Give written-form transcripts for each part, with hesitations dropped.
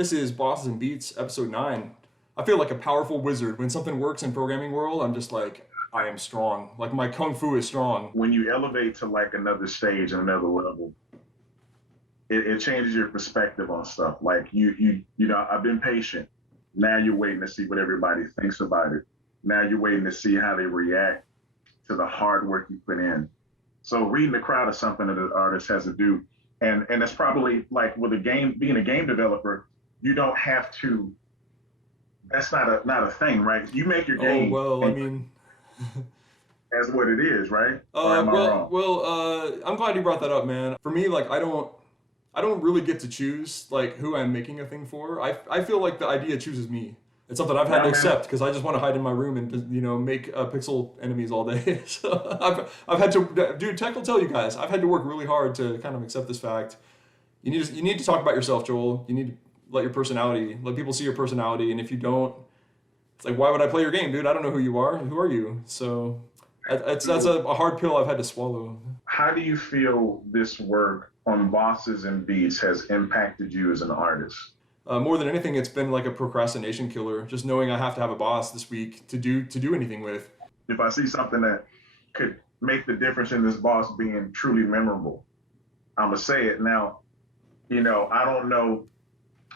This is Bosses and Beats Episode 9. I feel like a powerful wizard. When something works in programming world, I'm just like, I am strong. Like my kung fu is strong. When you elevate to like another stage and another level, it changes your perspective on stuff. Like you know, I've been patient. Now you're waiting to see what everybody thinks about it. Now you're waiting to see how they react to the hard work you put in. So reading the crowd is something that an artist has to do. And it's probably like with a game, being a game developer, you don't have to, that's not a thing, right? You make your game. Oh, well, I mean, that's what it is, right? Or am I wrong? I'm glad you brought that up, man. For me, like, I don't really get to choose like who I'm making a thing for. I feel like the idea chooses me. It's something I've had to accept because I just want to hide in my room and, you know, make pixel enemies all day. So I've had to, dude, Tech will tell you guys, I've had to work really hard to kind of accept this fact. You need to talk about yourself, Joel. You need to let people see your personality. And if you don't, it's like, why would I play your game, dude? I don't know who you are. Who are you? So that's a hard pill I've had to swallow. How do you feel this work on Bosses and Beats has impacted you as an artist? More than anything, it's been like a procrastination killer. Just knowing I have to have a boss this week to do anything with. If I see something that could make the difference in this boss being truly memorable, I'm gonna say it. Now, you know, I don't know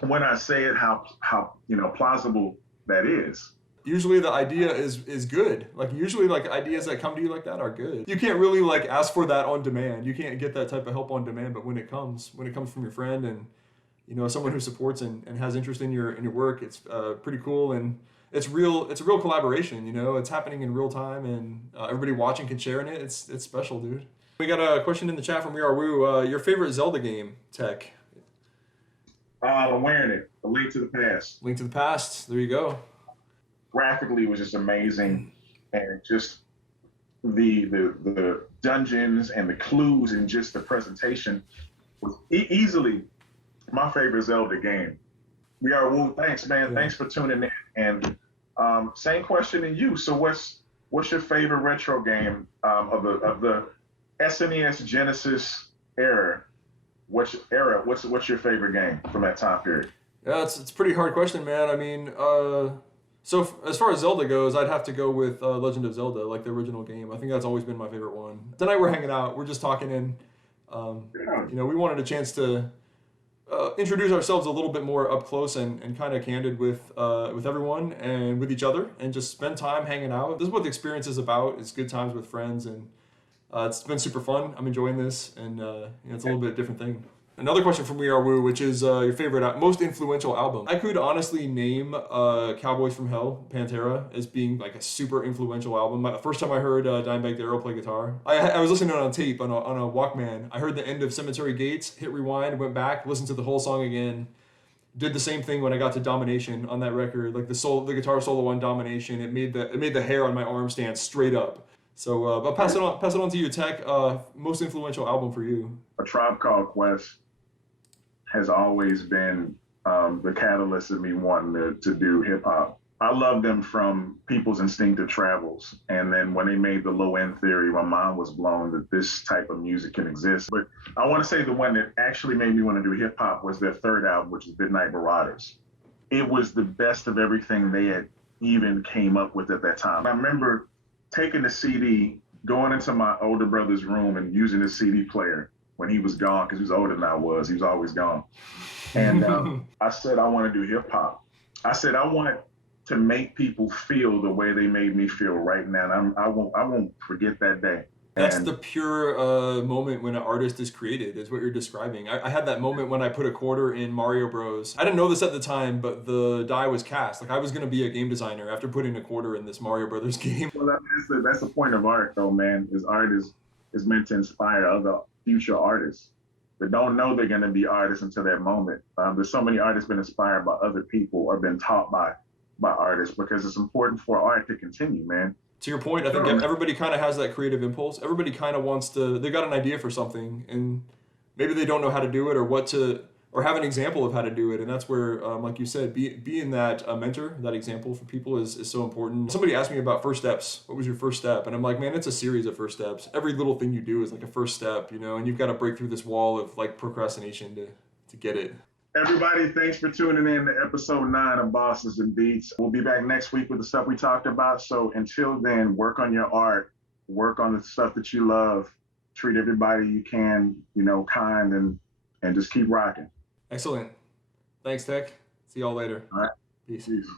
when I say it how you know plausible that is. Usually the idea is good. Like usually like ideas that come to you like that are good. You can't really like ask for that on demand. You can't get that type of help on demand, but when it comes from your friend and, you know, someone who supports and has interest in your work, it's pretty cool, and it's a real collaboration, you know. It's happening in real time, and everybody watching can share in it. It's special, dude. We got a question in the chat from We Are Woo. Your favorite Zelda game, Tech? I'm wearing it. A Link to the Past. Link to the Past. There you go. Graphically, it was just amazing, and just the dungeons and the clues and just the presentation was easily my favorite Zelda game. We Are Woo. Thanks, man. Yeah. Thanks for tuning in. And same question to you. So what's your favorite retro game of the SNES Genesis era? What's your favorite game from that time period? Yeah, it's a pretty hard question, man. I mean, so as far as Zelda goes, I'd have to go with Legend of Zelda, like the original game. I think that's always been my favorite one. Tonight we're hanging out. We're just talking, and you know, we wanted a chance to introduce ourselves a little bit more up close and kind of candid with everyone and with each other, and just spend time hanging out. This is what the experience is about. It's good times with friends, and it's been super fun. I'm enjoying this, and you know, it's a little bit different thing. Another question from We Are Woo, which is your favorite, most influential album. I could honestly name Cowboys from Hell, Pantera, as being like a super influential album. The first time I heard Dimebag Darrell play guitar, I was listening on tape on a Walkman. I heard the end of Cemetery Gates, hit rewind, went back, listened to the whole song again. Did the same thing when I got to Domination on that record. Like the guitar solo on Domination, it made the hair on my arm stand straight up. So, but pass it on to you, Tech. Most influential album for you? A Tribe Called Quest has always been the catalyst of me wanting to do hip hop. I love them from People's Instinctive Travels. And then when they made the Low End Theory, my mind was blown that this type of music can exist. But I want to say the one that actually made me want to do hip hop was their third album, which is Midnight Marauders. It was the best of everything they had even came up with at that time. I remember taking the CD, going into my older brother's room and using his CD player when he was gone, because he was older than I was. He was always gone. And I said, I want to do hip hop. I said, I want to make people feel the way they made me feel right now. And I won't forget that day. That's the pure moment when an artist is created, is what you're describing. I had that moment when I put a quarter in Mario Bros. I didn't know this at the time, but the die was cast. Like I was going to be a game designer after putting a quarter in this Mario Brothers game. Well, that's the point of art, though, man. Is art is meant to inspire other future artists that don't know they're going to be artists until that moment. There's so many artists been inspired by other people or been taught by artists, because it's important for art to continue, man. To your point, I think everybody kind of has that creative impulse. Everybody kind of wants to, they got an idea for something, and maybe they don't know how to do it or have an example of how to do it. And that's where, like you said, being that mentor, that example for people is so important. Somebody asked me about first steps. What was your first step? And I'm like, man, it's a series of first steps. Every little thing you do is like a first step, you know, and you've got to break through this wall of like procrastination to get it. Everybody, thanks for tuning in to episode 9 of Bosses and Beats. We'll be back next week with the stuff we talked about. So until then, work on your art, work on the stuff that you love, treat everybody you can, kind, and just keep rocking. Excellent. Thanks, Tech. See y'all later. All right. Peace. Peace.